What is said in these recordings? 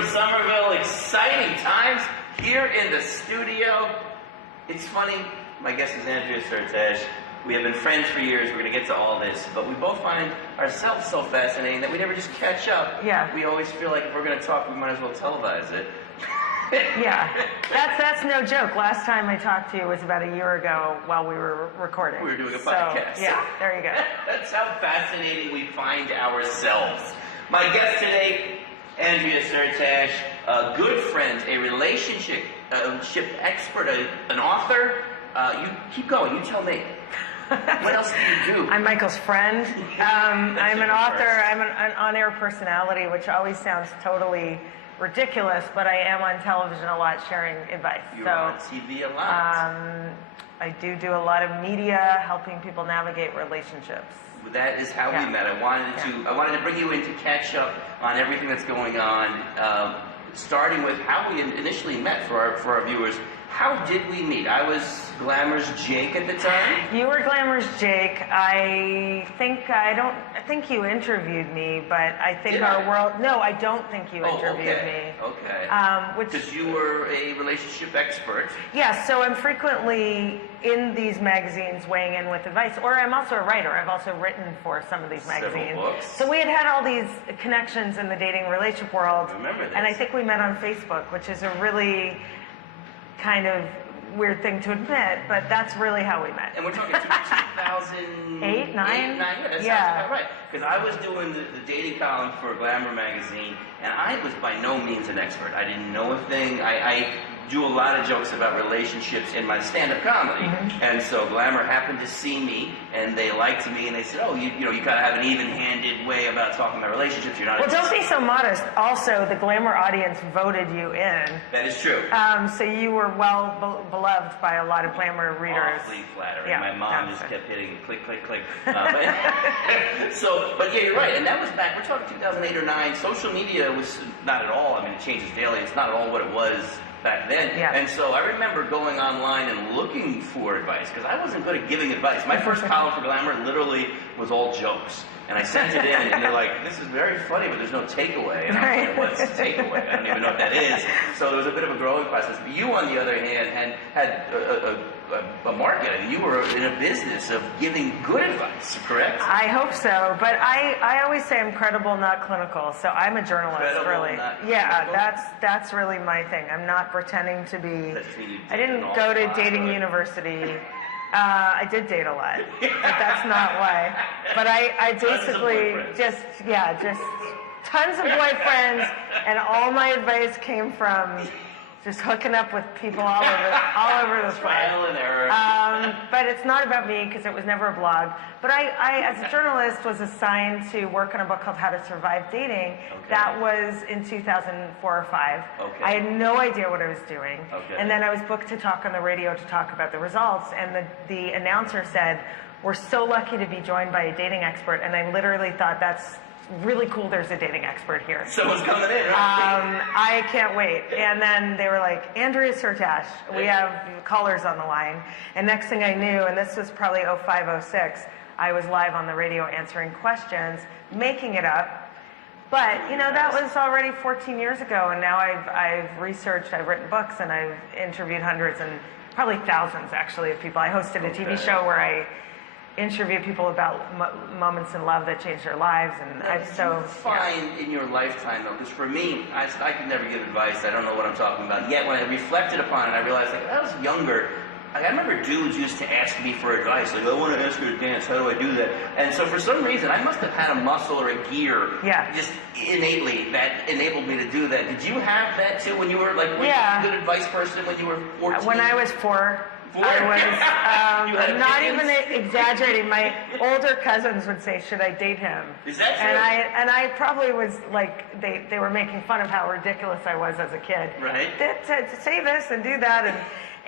from Somerville. Exciting times here in the studio. It's funny, my guest is Andrea Syrtash. We have been friends for years. We're going to get to all this, but we both find ourselves so fascinating that we never just catch up. Yeah. We always feel like if we're going to talk, we might as well televise it. Yeah, that's no joke. Last time I talked to you was about a year ago while we were recording. We were doing a podcast. So, yeah, there you go. That's how fascinating we find ourselves. My guest today, Andrea Syrtash, a good friend, a relationship expert, an author. You keep going. You tell me. What else do you do? I'm Michael's friend. I'm an author. I'm an on-air personality, which always sounds totally ridiculous, but I am on television a lot sharing advice. You're on TV a lot. I do a lot of media, helping people navigate relationships. That is how we met. I wanted to bring you in to catch up on everything that's going on, starting with how we initially met for our viewers. How did we meet? I was Glamorous Jake at the time. You were Glamorous Jake. I think you interviewed me, but I think No, I don't think you interviewed me. Okay. Because you were a relationship expert. Yeah, so I'm frequently in these magazines weighing in with advice, or I'm also a writer. I've also written for some of these magazines. Several books. So we had all these connections in the dating relationship world. I remember this. And I think we met on Facebook, which is a really kind of weird thing to admit, but that's really how we met. And we're talking 2008, 9? Yeah, that sounds about right. Because I was doing the dating column for Glamour magazine, and I was by no means an expert. I didn't know a thing. I do a lot of jokes about relationships in my stand-up comedy, and so Glamour happened to see me, and they liked me, and they said, "Oh, you kind of have an even-handed way about talking about relationships. You're not." Well, don't be so modest. Also, the Glamour audience voted you in. That is true. So you were well beloved by a lot of Glamour readers. Awfully flattering. Yeah, my mom just kept hitting click, click, click. But yeah, you're right. And that was back. We're talking 2008 or 9. Social media was not at all. I mean, it changes daily. It's not at all what it was back then. Yeah. And so I remember going online and looking for advice because I wasn't good at giving advice. My first column for Glamour literally was all jokes. And I sent it in, and they're like, "This is very funny, but there's no takeaway." And I'm like, "What's the takeaway? I don't even know what that is." So there was a bit of a growing process. But you, on the other hand, had a market. I mean, you were in a business of giving good advice, correct? I hope so, but I always say I'm credible, not clinical. So I'm a journalist, Credible, really. not Yeah, clinical? that's really my thing. I'm not pretending to be. I didn't an go to awful lot, dating but- university. I did date a lot, but that's not why. But I basically just tons of boyfriends, and all my advice came from just hooking up with people all over the place. Trial and error. But it's not about me because it was never a blog. But I, as a journalist, was assigned to work on a book called How to Survive Dating. Okay. That was in 2004 or 5. Okay. I had no idea what I was doing. Okay. And then I was booked to talk on the radio to talk about the results. And the announcer said, "We're so lucky to be joined by a dating expert." And I literally thought, that's really cool, there's a dating expert here. Someone's coming in, right? I can't wait. And then they were like, "Andrea Syrtash, we have callers on the line." And next thing I knew, and this was probably 05, 06, I was live on the radio answering questions, making it up. But, that was already 14 years ago, and now I've researched, I've written books, and I've interviewed hundreds and probably thousands, actually, of people. I hosted a TV show where I interview people about moments in love that changed their lives, and find in your lifetime, though, because for me, I could never give advice. I don't know what I'm talking about. Yet when I reflected upon it, I realized, like, when I was younger, I remember dudes used to ask me for advice, like, "I want to ask her to dance. How do I do that?" And so for some reason, I must have had a muscle or a gear, just innately, that enabled me to do that. Did you have that too when you were like, were you a good advice person when you were 14? When I was 4. I was, I'm not even exaggerating. My older cousins would say, "Should I date him?" Is that true? And I probably was like, they were making fun of how ridiculous I was as a kid. Right. To say this and do that,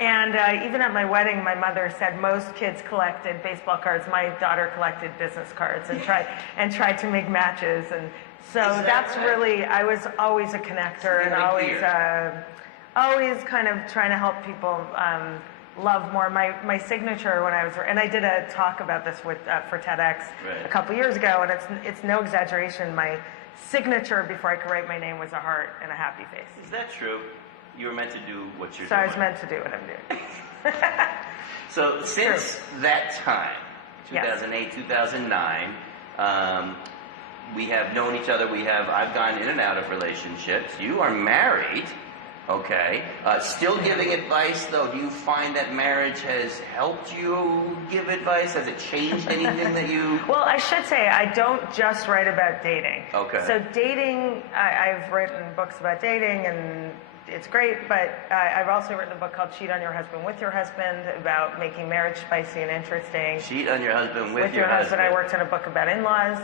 and even at my wedding, my mother said most kids collected baseball cards. My daughter collected business cards and tried to make matches, and so that's right? Really, I was always a connector and always kind of trying to help people. love more. My signature when I was, and I did a talk about this with for TEDx a couple years ago, and it's no exaggeration. My signature before I could write my name was a heart and a happy face. Is that true? You were meant to do what you're doing. So I was meant to do what I'm doing. So since that time, 2008, 2009, we have known each other. I've gone in and out of relationships. You are married. Okay. Still giving advice, though. Do you find that marriage has helped you give advice? Has it changed anything that you... Well, I should say I don't just write about dating. Okay. So dating, I've written books about dating, and it's great, but I've also written a book called Cheat on Your Husband with Your Husband, about making marriage spicy and interesting. Cheat on your husband with your husband. I worked on a book about in-laws.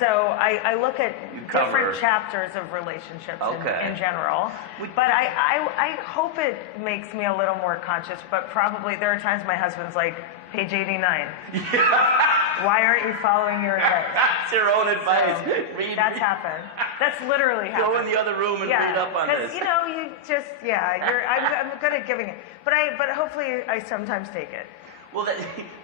So I look at different chapters of relationships in general. But I hope it makes me a little more conscious, but probably there are times my husband's like, page 89. Why aren't you following your advice? That's your own advice. So, that's happened. That's literally happened. Go in the other room and read up on this. You know, you just, I'm good at giving it. But hopefully I sometimes take it. Well,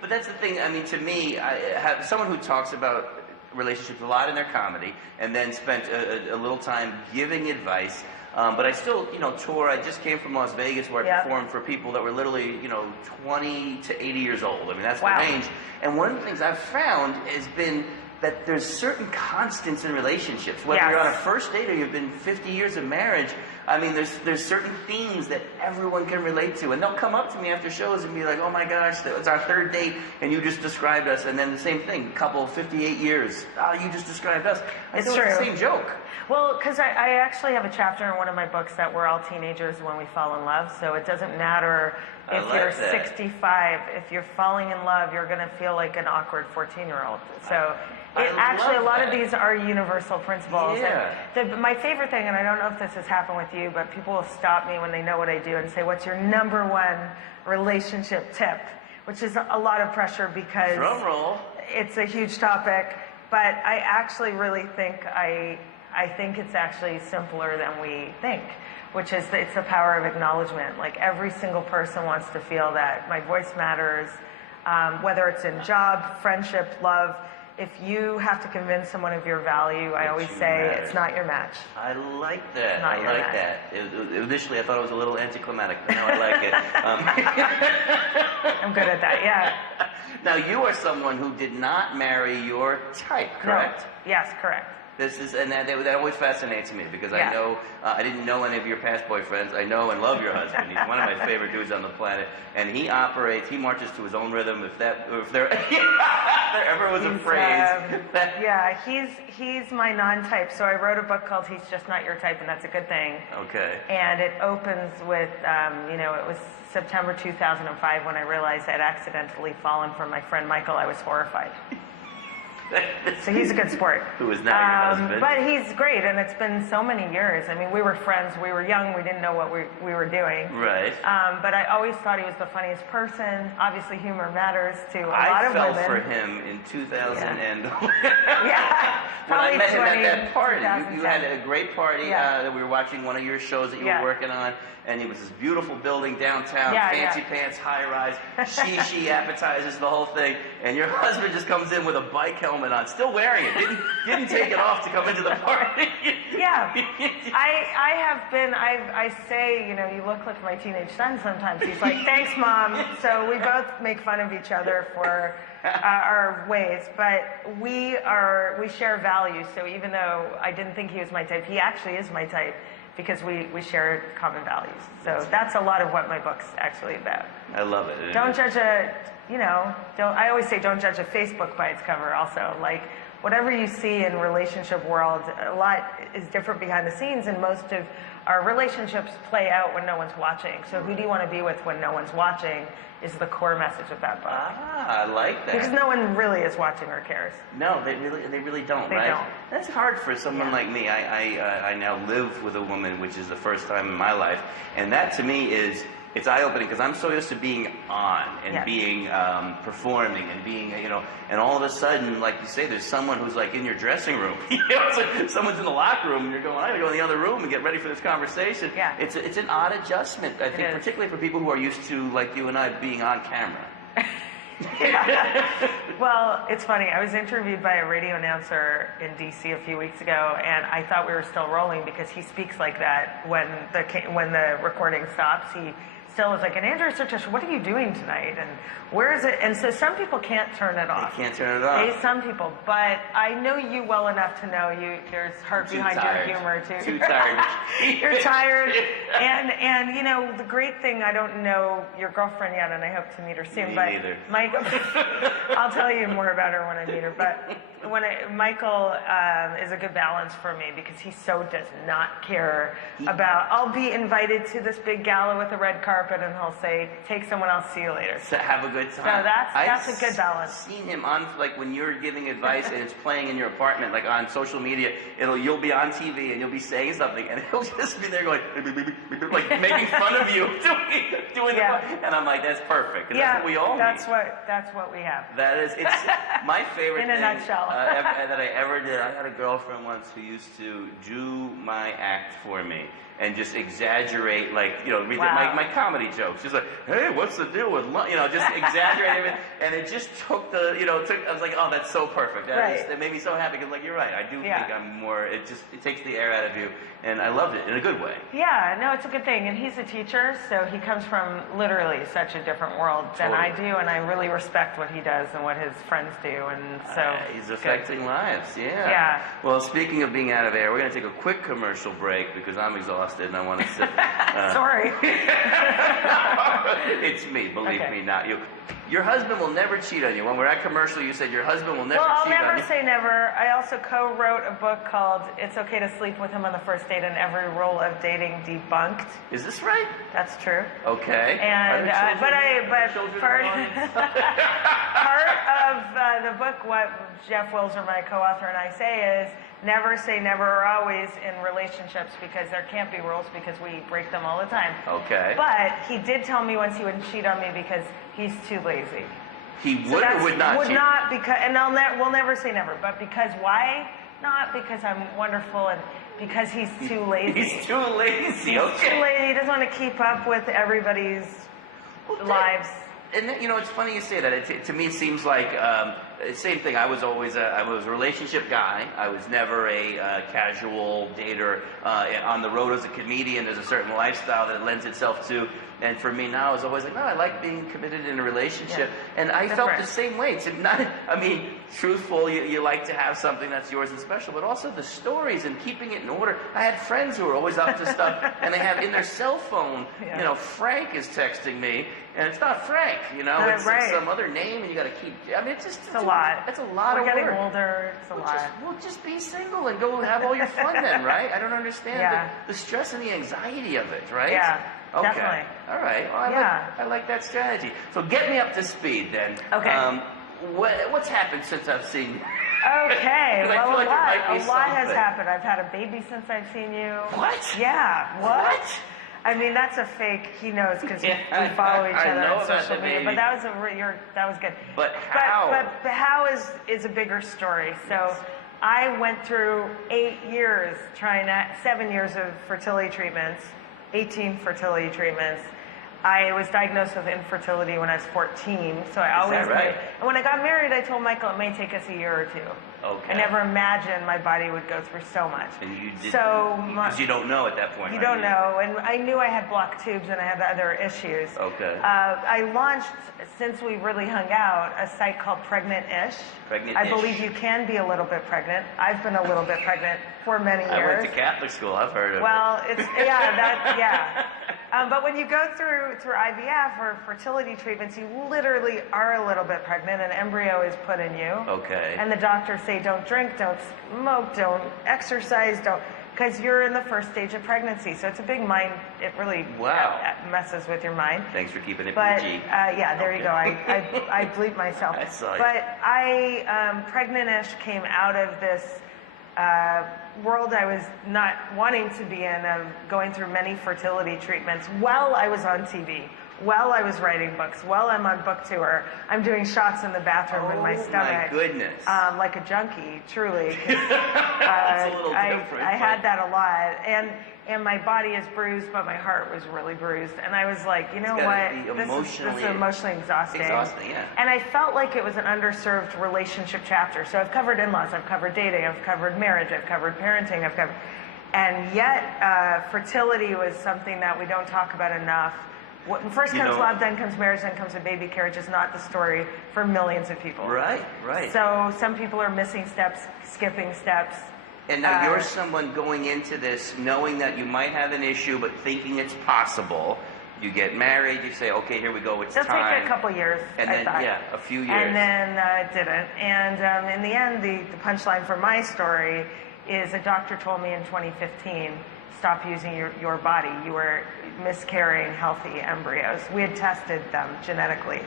but that's the thing. I mean, to me, I have someone who talks about relationships a lot in their comedy, and then spent a little time giving advice. But I still, tour. I just came from Las Vegas, where I performed for people that were literally, 20 to 80 years old. I mean, that's the range. And one of the things I've found has been that there's certain constants in relationships. Whether you're on a first date or you've been 50 years of marriage, I mean, there's certain themes that everyone can relate to. And they'll come up to me after shows and be like, oh my gosh, that was our third date, and you just described us. And then the same thing, couple 58 years, oh, you just described us. It's true. It's the same joke. Well, because I actually have a chapter in one of my books that we're all teenagers when we fall in love. So it doesn't matter if you're 65. If you're falling in love, you're going to feel like an awkward 14-year-old. So a lot of these are universal principles. Yeah. And my favorite thing, and I don't know if this has happened with you, but people will stop me when they know what I do and say, what's your number one relationship tip? Which is a lot of pressure because drum roll. It's a huge topic. But I actually really think I think it's actually simpler than we think, which is it's the power of acknowledgement. Like every single person wants to feel that my voice matters, whether it's in job, friendship, love. If you have to convince someone of your value, I always say it's not your match. I like that. I like that. Initially, I thought it was a little anticlimactic, but now I like it. I'm good at that, yeah. Now, you are someone who did not marry your type, correct? No. Yes, correct. That always fascinates me because I know I didn't know any of your past boyfriends. I know and love your husband. He's one of my favorite dudes on the planet, and he marches to his own rhythm. If there ever was a phrase. He's my non-type. So I wrote a book called "He's Just Not Your Type," and that's a good thing. Okay. And it opens with it was September 2005 when I realized I'd accidentally fallen for my friend Michael. I was horrified. So he's a good sport. Who is now your husband. But he's great, and it's been so many years. I mean, we were friends. We were young. We didn't know what we were doing. Right. But I always thought he was the funniest person. Obviously, humor matters to a lot of women. I fell for him in 2000 and... When I met him at that party. You had a great party. Yeah. We were watching one of your shows that you were working on, and it was this beautiful building downtown, fancy pants, high-rise, she appetizers, the whole thing. And your husband just comes in with a bike helmet on, still wearing it. Didn't take it off to come into the party. I have been, I say, you look like my teenage son sometimes. He's like, thanks, Mom. So we both make fun of each other for our ways, but we share values. So even though I didn't think he was my type, he actually is my type because we share common values. So that's a lot of what my book's actually about. I love it. Don't judge I always say don't judge a Facebook by its cover also. Like, whatever you see in relationship world, a lot is different behind the scenes, and most of our relationships play out when no one's watching. So who do you want to be with when no one's watching is the core message of that book. I like that. Because no one really is watching or cares. No, they really don't, they right? Don't. That's hard for someone like me. I now live with a woman, which is the first time in my life, and that to me is it's eye-opening because I'm so used to being on and Yes. being performing and being, and all of a sudden, like you say, there's someone who's like in your dressing room. It's like someone's in the locker room and you're going, I gotta go in the other room and get ready for this conversation. Yeah. It's an odd adjustment, I think, particularly for people who are used to, like you and I, being on camera. Yeah. Well, it's funny. I was interviewed by a radio announcer in D.C. a few weeks ago, and I thought we were still rolling because he speaks like that when the recording stops. He still is like, and Andrea Syrtash, what are you doing tonight? And where is it? And so some people can't turn it off. They can't turn it off. Some people, but I know you well enough to know there's heart behind your humor too. Too tired. You're tired. And the great thing, I don't know your girlfriend yet, and I hope to meet her soon. Me but neither. I'll tell you more about her when I meet her. But Michael is a good balance for me because he so does not care about. I'll be invited to this big gala with a red carpet, and he'll say, "Take someone else. See you later." So have a good time. So that's a good balance. I've seen him on, like, when you're giving advice and it's playing in your apartment, like on social media. You'll be on TV and you'll be saying something, and he'll just be there going, like making fun of you doing and I'm like, that's perfect. And that's what we all need. That's what we have. It's my favorite In a thing nutshell. that I ever did. I had a girlfriend once who used to do my act for me and just exaggerate, like, my comedy jokes. She's like, hey, what's the deal with lunch? Just exaggerate it. And it just took I was like, oh, that's so perfect. That made me so happy because, like, you're right. I do think I'm more, it takes the air out of you. And I loved it in a good way. Yeah, no, it's a good thing. And he's a teacher, so he comes from literally such a different world than I do. And I really respect what he does and what his friends do. And so he's affecting lives, Yeah. Well, speaking of being out of air, we're going to take a quick commercial break because I'm exhausted and I want to sit. Sorry. It's me, believe me, not you. Your husband will never cheat on you. When we're at commercial, you said your husband will never cheat on you. Well, I'll never say never. I also co-wrote a book called It's Okay to Sleep with Him on the First Date and Every Rule of Dating Debunked. Is this right? That's true. Okay. And part of the book, what Jeff Wilser, my co-author, and I say is never say never or always in relationships because there can't be rules because we break them all the time. Okay. But he did tell me once he wouldn't cheat on me because he's too lazy. He would or would not cheat? Would not because, and we'll never say never, but because why? Not because I'm wonderful and because he's too lazy. He's too lazy, He's too lazy. He doesn't want to keep up with everybody's lives. And it's funny you say that. To me, it seems like same thing. I was always I was a relationship guy. I was never a casual dater. On the road as a comedian, there's a certain lifestyle that it lends itself to. And for me now, it's always like, no, I like being committed in a relationship. Yeah. And I felt the same way. It's not, truthful, you like to have something that's yours and special, but also the stories and keeping it in order. I had friends who were always up to stuff, and they have in their cell phone, Frank is texting me, and it's not Frank, it's like some other name, and you got to keep, it's a lot. It's a lot of work. We're getting older, it's a lot. Just be single and go have all your fun then, right? I don't understand the stress and the anxiety of it, right? Yeah. Okay. Definitely. All right. Well, I like that strategy. So get me up to speed then. Okay. What's happened since I've seen you? Okay. Well, like a lot has happened. I've had a baby since I've seen you. What? Yeah. What? That's a fake. He knows because we follow each other on social media. But that was good. But how? But how is a bigger story. So I went through 7 years of fertility treatments. 18 fertility treatments. I was diagnosed with infertility when I was 14, so I always knew. And when I got married, I told Michael it may take us a year or two. Okay. I never imagined my body would go through so much. And you did, because you don't know at that point. You don't know, and I knew I had blocked tubes and I had other issues. Okay. I launched, since we really hung out, a site called Pregnant-ish. Pregnant-ish. I believe you can be a little bit pregnant. I've been a little bit pregnant for many years. I went to Catholic school. I've heard of it. Well, but when you go through IVF or fertility treatments, you literally are a little bit pregnant. An embryo is put in you. Okay. And the doctors say, don't drink, don't smoke, don't exercise, because you're in the first stage of pregnancy. So it's a big mind. It really messes with your mind. Thanks for keeping it but, PG. There you go. I bleep myself. I saw you. But Pregnant-ish came out of this world I was not wanting to be in, of going through many fertility treatments while I was on TV, while I was writing books, while I'm on book tour. I'm doing shots in the bathroom in my stomach. Oh my goodness. Like a junkie, truly. That's a little different. I had that a lot. And my body is bruised, but my heart was really bruised. And I was like, you know what? This is emotionally exhausting. Exhausting, yeah. And I felt like it was an underserved relationship chapter. So I've covered in-laws, I've covered dating, I've covered marriage, I've covered parenting, and yet fertility was something that we don't talk about enough. First comes love, then comes marriage, then comes a baby. Carriage is not the story for millions of people. Right, right. So some people are missing steps, skipping steps. And now you're someone going into this knowing that you might have an issue, but thinking it's possible. You get married, you say, okay, here we go, it's time. It'll take a couple years, and then, I thought. Yeah, a few years. And then it didn't. And in the end, the punchline for my story is a doctor told me in 2015, stop using your body. You were miscarrying healthy embryos. We had tested them genetically.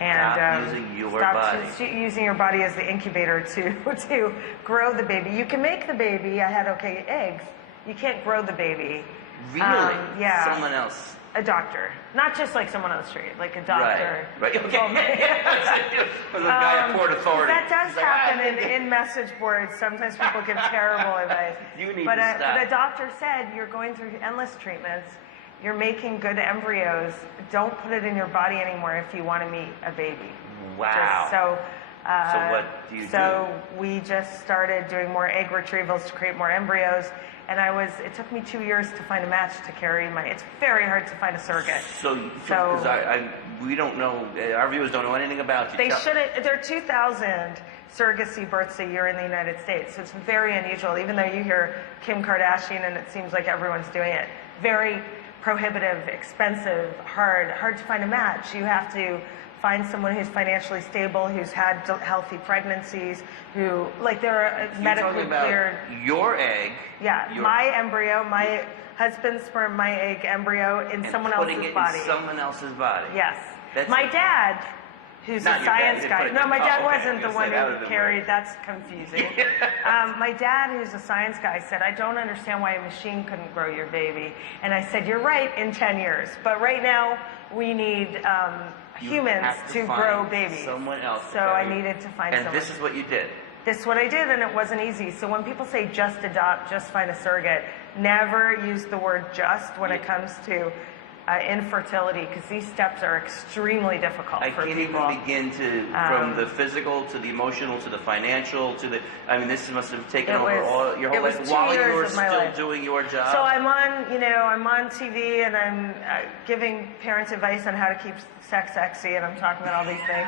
And stop using your body. Stop using your body as the incubator to grow the baby. You can make the baby. I had okay eggs. You can't grow the baby. Really? Yeah. Someone else. A doctor, not just like someone on the street, like a doctor. Right. Okay. Was a guy at Port Authority. That does happen in message boards. Sometimes people give terrible advice. You need to stop. But a doctor said you're going through endless treatments. You're making good embryos. Don't put it in your body anymore if you want to meet a baby. Wow. So what do you do? So we just started doing more egg retrievals to create more embryos. And it took me 2 years to find a match to carry it's very hard to find a surrogate. So because we don't know, our viewers don't know anything about you. They shouldn't, there are 2,000 surrogacy births a year in the United States. So it's very unusual, even though you hear Kim Kardashian and it seems like everyone's doing it. Very prohibitive, expensive, hard to find a match. You have to find someone who's financially stable, who's had healthy pregnancies, who, like, they're medically cleared. Your egg. Yeah, my embryo, my husband's sperm, my egg embryo in someone else's body. Putting it in someone else's body. Yes. My dad, who's a science guy. No, my dad wasn't the one who carried. That's confusing. My dad, who's a science guy, said, I don't understand why a machine couldn't grow your baby. And I said, you're right, in 10 years. But right now, we need humans to grow babies. Someone else. So I needed to find someone. And this is what you did. This is what I did, and it wasn't easy. So when people say just adopt, just find a surrogate, never use the word just when it comes to infertility, because these steps are extremely difficult for people. I can't even begin to, from the physical to the emotional to the financial to the, this must have taken over all your whole life while you were still doing your job. So I'm on TV and I'm giving parents advice on how to keep sex sexy, and I'm talking about all these things.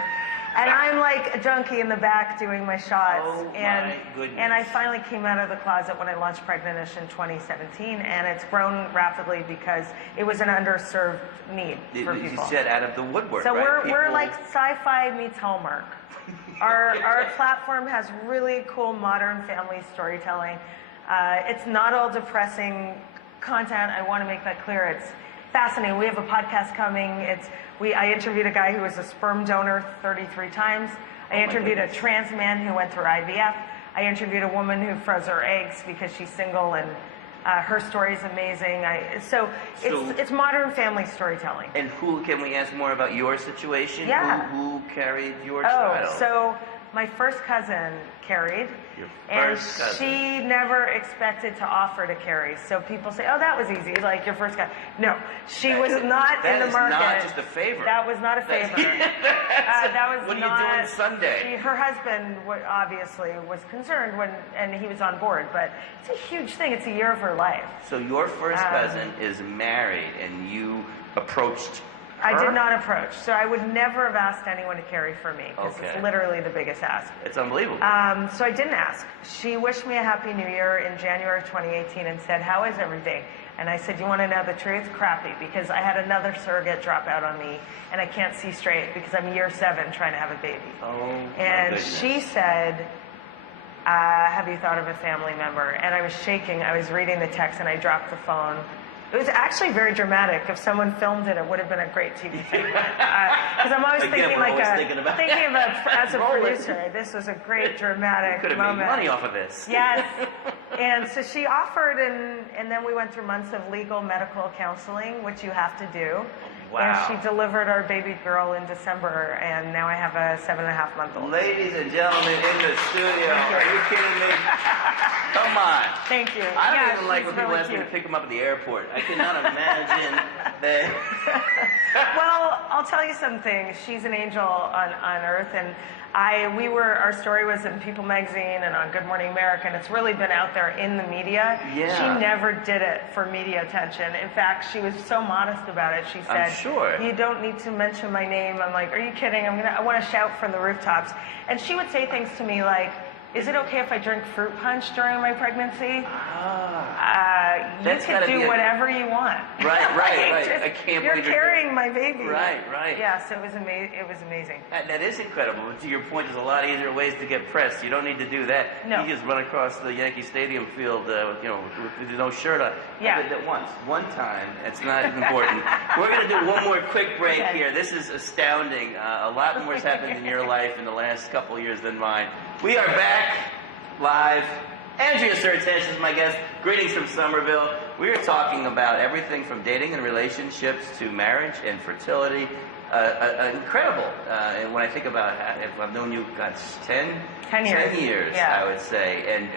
And I'm like a junkie in the back doing my shots. Oh, my goodness. And I finally came out of the closet when I launched Pregnant-ish in 2017, and it's grown rapidly because it was an underserved need for people. You said out of the woodwork, so right? we're like sci-fi meets Hallmark. Our platform has really cool modern family storytelling. It's not all depressing content. I want to make that clear. It's fascinating. We have a podcast coming. I interviewed a guy who was a sperm donor 33 times. I interviewed a trans man who went through IVF. I interviewed a woman who froze her eggs because she's single, and her story is amazing. So it's modern family storytelling. And can we ask more about your situation? Yeah. Who carried your child? So my first cousin carried. And she never expected to offer to carry. So people say, oh, that was easy, like your first cousin. No, she was not in the market. That is not just a favor. That was not a favor. That was what are you doing Sunday? Her husband obviously was concerned and he was on board, but it's a huge thing. It's a year of her life. So your first cousin is married, and you approached her? I did not approach. So I would never have asked anyone to carry for me, because it's literally the biggest ask. It's unbelievable. So I didn't ask. She wished me a Happy New Year in January of 2018 and said, how is everything? And I said, you want to know the truth? Crappy, because I had another surrogate drop out on me, and I can't see straight because I'm year 7 trying to have a baby. And she said, have you thought of a family member? And I was shaking. I was reading the text, and I dropped the phone. It was actually very dramatic. If someone filmed it, it would have been a great TV segment. Because I'm always Again, thinking we're like always thinking about as a Roll it. producer, this was a great dramatic Could have moment. made money off of this. Yes. And so she offered, and then we went through months of legal medical counseling, which you have to do. Wow. And she delivered our baby girl in December, and now I have a 7.5-month-old. Ladies and gentlemen in the studio, are you kidding me? Come on. Thank you. I don't even like she's when people really ask me to cute. pick them up at the airport. I cannot imagine that. Well, I'll tell you something. She's an angel on earth, and our story was in People magazine and on Good Morning America, and it's really been out there in the media. Yeah. She never did it for media attention. In fact, she was so modest about it. She said, I'm sure. "You don't need to mention my name." I'm like, "Are you kidding? I want to shout from the rooftops." And she would say things to me like, "Is it okay if I drink fruit punch during my pregnancy?" You That's can gotta do be whatever you want. Right. Just- I can't You're believe carrying my baby. Right. Yeah, so it was amazing. That is incredible. But to your point, there's a lot easier ways to get pressed. You don't need to do that. No. You just run across the Yankee Stadium field, with no shirt on. Yeah. I did that one time. It's not important. We're going to do one more quick break Okay. here. This is astounding. A lot more has happened in your life in the last couple of years than mine. We are back live. Andrea Syrtash is my guest. Greetings from Somerville. We are talking about everything from dating and relationships to marriage and fertility. Incredible. And when I think about it, I've known you, God, 10 years. 10 years, Yeah. I would say. And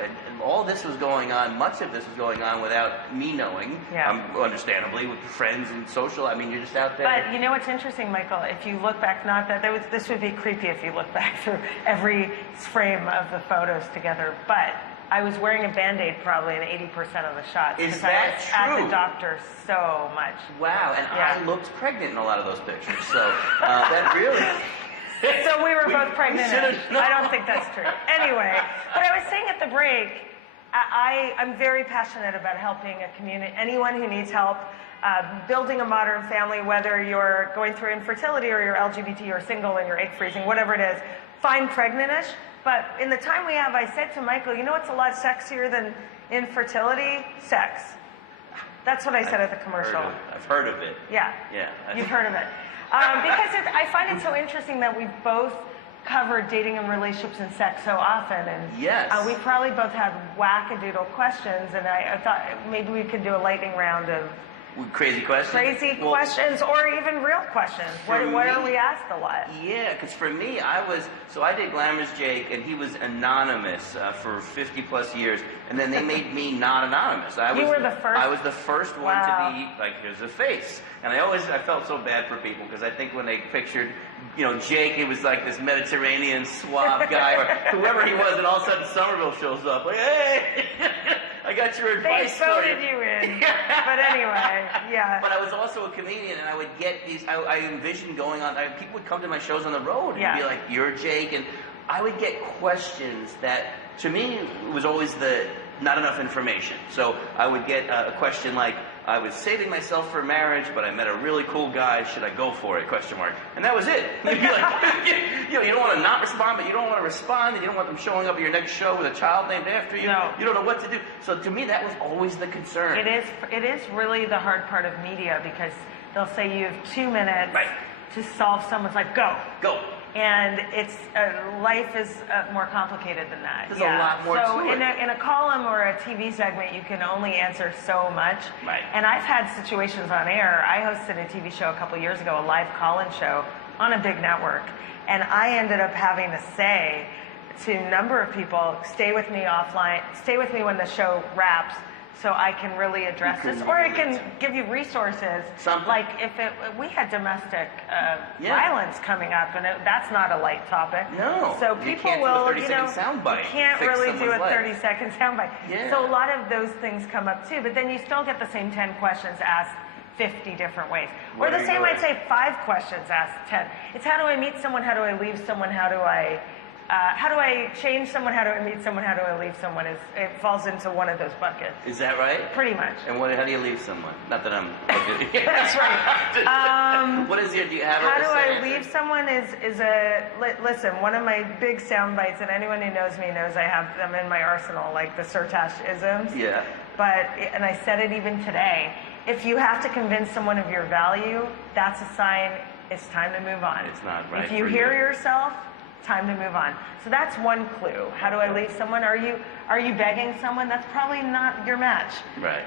all this was going on, much of this was going on without me knowing. Yeah. Understandably, with friends and social. I mean, you're just out there. But you know what's interesting, Michael? If you look back, not that this would be creepy if you look back through every frame of the photos together, but I was wearing a Band-Aid probably in 80% of the shots. Is 'cause that I was at true? the doctor so much. Wow, and Yeah. I looked pregnant in a lot of those pictures. So that really... So we were both pregnant. should've known. I don't think that's true. Anyway, but I was saying at the break, I'm very passionate about helping a community, anyone who needs help, building a modern family, whether you're going through infertility or you're LGBT or single and you're egg freezing, whatever it is, fine pregnant-ish. But in the time we have, I said to Michael, you know what's a lot sexier than infertility? Sex. That's what I said at the commercial. I've heard of it. Yeah. Yeah. You've heard of it. Because I find it so interesting that we both cover dating and relationships and sex so often. And Yes. we probably both have wackadoodle questions. And I thought maybe we could do a lightning round of Crazy questions? Well, questions or even real questions. What for are me- we asked a lot? Yeah, because for me, I did Glamorous Jake, and he was anonymous for 50 plus years, and then they made me not anonymous. You were the first? I was the first one Wow. to be like, here's a face. And I felt so bad for people, because I think when they pictured, Jake, it was like this Mediterranean suave guy, or whoever he was, and all of a sudden Somerville shows up, like, hey, I got your They advice for voted you. you in. But anyway, yeah. But I was also a comedian, and I would get these. I envisioned going on. People would come to my shows on the road and Yeah. be like, "You're Jake," and I would get questions that, to me, was always not enough information. So I would get a question like, "I was saving myself for marriage, but I met a really cool guy. Should I go for it?" Question mark. And that was it. You'd be like, you don't want to not respond, but you don't want to respond, and you don't want them showing up at your next show with a child named after you. No. You don't know what to do. So to me, that was always the concern. It is really the hard part of media, because they'll say you have 2 minutes Right. to solve someone's like, go. Go. And it's life is more complicated than that. There's a lot more so to it. in a column or a TV segment, you can only answer so much. Right. And I've had situations on air. I hosted a TV show a couple years ago, a live call-in show on a big network, and I ended up having to say to a number of people, stay with me offline, stay with me when the show wraps, so I can really address this, or I can give you resources. Something. Like we had domestic violence coming up, and that's not a light topic. No. So You people can't do a will, 30-second soundbite you can't to fix really do a someone's life. 30-second soundbite. Yeah. So a lot of those things come up too, but then you still get the same 10 questions asked 50 different ways. What Or are the you same, doing? I'd say 5 questions asked 10. It's how do I meet someone, how do I leave someone, how do I change someone, how do I meet someone, how do I leave someone? It falls into one of those buckets. Is that right? Pretty much. And how do you leave someone? Not that I'm... That's right. What is your... Do you have How a do set I answer? leave someone listen, one of my big sound bites, and anyone who knows me knows I have them in my arsenal, like the Syrtash isms. Yeah. And I said it even today, If you have to convince someone of your value, that's a sign it's time to move on. It's not right If you for hear you. yourself, time to move on. So that's one clue. How do I leave someone? Are you begging someone? That's probably not your match. Right.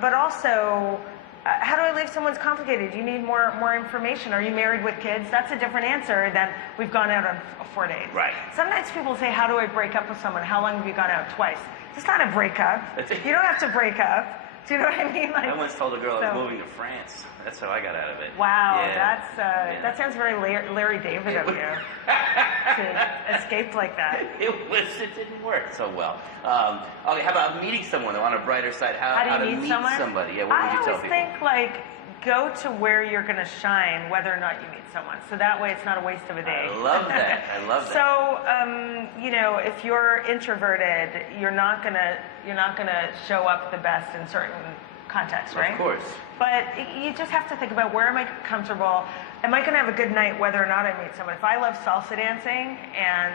But also, how do I leave someone's complicated? You need more information. Are you married with kids? That's a different answer than we've gone out on 4 dates. Right. Sometimes people say, how do I break up with someone? How long have you gone out? Twice. It's not a breakup. You don't have to break up. Do you know what I mean? Like, I once told a girl I was moving to France. That's how I got out of it. Wow, Yeah. that sounds very Larry David of you to escape like that. It didn't work so well. Okay, how about meeting someone on a brighter side? How do to you meet meet someone? somebody? Yeah, what would you tell I always people? think, like, go to where you're going to shine, whether or not you meet someone. So that way, it's not a waste of a day. I love that. I love that. So, you know, if you're introverted, you're not gonna show up the best in certain contexts, right? Of course. But you just have to think about, where am I comfortable? Am I going to have a good night whether or not I meet someone? If I love salsa dancing and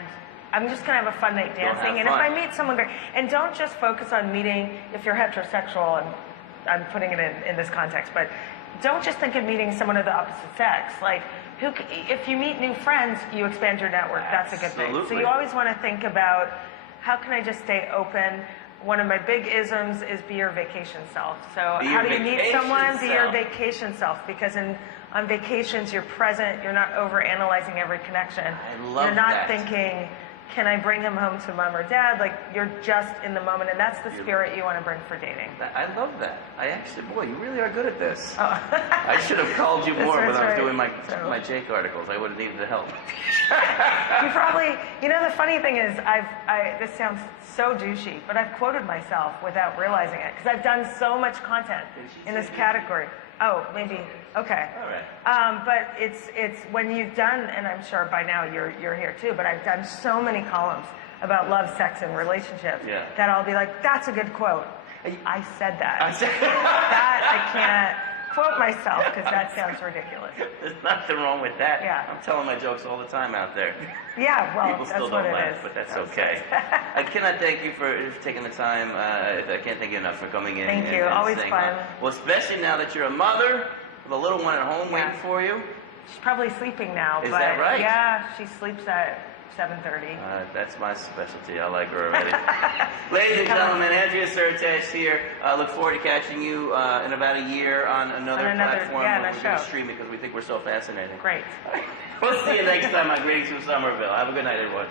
I'm just going to have a fun night dancing, and if I meet someone great, and don't just focus on meeting if you're heterosexual, and I'm putting it in this context, but don't just think of meeting someone of the opposite sex. Like, if you meet new friends, you expand your network. That's a good thing. So you always want to think about, how can I just stay open? One of my big isms is be your vacation self. So how do you meet someone? Be your vacation self, because on vacations you're present, you're not over analyzing every connection. I love You're not that. thinking, can I bring him home to mom or dad? Like, you're just in the moment, and that's the spirit you want to bring for dating. I love that. I actually, boy, you really are good at this. Oh. I should have called you more when I was right. doing my Jake articles. I would have needed the help. You probably, you know, the funny thing is, this sounds so douchey, but I've quoted myself without realizing it, because I've done so much content in this category. Oh, maybe, okay. All right. But it's when you've done, and I'm sure by now you're here too, but I've done so many columns about love, sex, and relationships that I'll be like, that's a good quote. I said that. That I can't quote myself, because that sounds ridiculous. There's nothing wrong with that. Yeah. I'm telling my jokes all the time out there. Yeah, well, People still that's what don't it laugh, is. but that's okay. I cannot thank you for taking the time. I can't thank you enough for coming in. Thank you. And Always saying fun. hi. Well, especially now that you're a mother with a little one at home waiting for you. She's probably sleeping now. Is but that right? Yeah, she sleeps at 7:30. That's my specialty. I like her already. Ladies and gentlemen, Andrea Syrtash here. I look forward to catching you in about a year on another platform where we're going to stream it, because we think we're so fascinating. Great. We'll see you next time on Greetings from Somerville. Have a good night, everyone.